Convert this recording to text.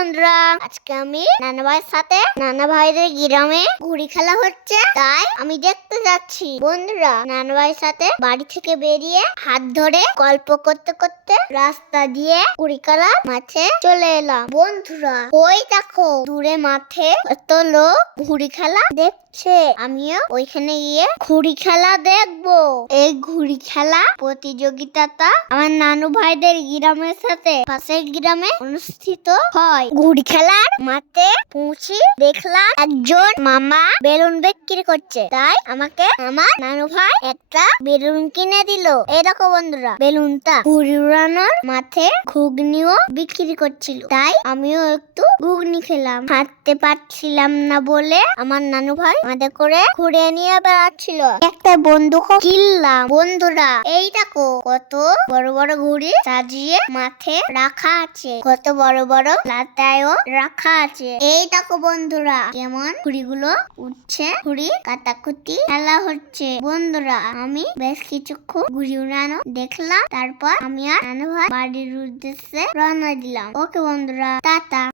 বন্ধুরা, আজকে আমি নানা ভাইয়ের সাথে নানা ভাইদের গ্রামে ঘুড়ি খেলা হচ্ছে, তাই আমি দেখতে যাচ্ছি। বন্ধুরা, নানা ভাইয়ের সাথে বাড়ি থেকে বেরিয়ে হাত ধরে গল্প করতে করতে রাস্তা দিয়ে ঘুড়ি খেলা মাঠে চলে এলাম। বন্ধুরা, ওই দেখো দূরে মাঠে কত লোক ঘুড়ি খেলা দেখছে। আমিও ওইখানে গিয়ে ঘুড়ি খেলা দেখবো। এই ঘুড়ি খেলা প্রতিযোগিতাটা আমার নানু ভাইদের গ্রামের সাথে পাশের গ্রামে অনুষ্ঠিত হয়। ঘুড়ি খেলার মাঠে পৌঁছে দেখলাম একজন মামা বেলুন বিক্রি করছে, তাই আমাকে আমার নানু ভাই একটা বেলুন কিনে দিল। এই দেখো বন্ধুরা, বেলুনটা ঘুড়ি উড়ানোর মাঠে ঘুগনিও বিক্রি করছিল, তাই আমিও একটু ঘুগনি খেলাম। হাঁটতে পারছিলাম না বলে আমার নানু ভাই আমাদের করে ঘুরে নিয়ে বেড়াচ্ছিল। একটা বন্দুক কিনলাম। বন্ধুরা, এই দেখো কত বড় বড় ঘুড়ি সাজিয়ে মাঠে রাখা আছে, কত বড় বড় লাটাইও রাখা আছে। এই দেখো বন্ধুরা, কেমন ঘুড়িগুলো উঠছে, ঘুড়ি কাটাকুটি খেলা হচ্ছে। বন্ধুরা, আমি বেশ কিছুক্ষণ ঘুড়ি উড়ানো দেখলাম, তারপর আমি আর নানু ভাই বাড়ির উদ্দেশ্যে রওনা দিলাম। ওকে বন্ধুরা, টাটা।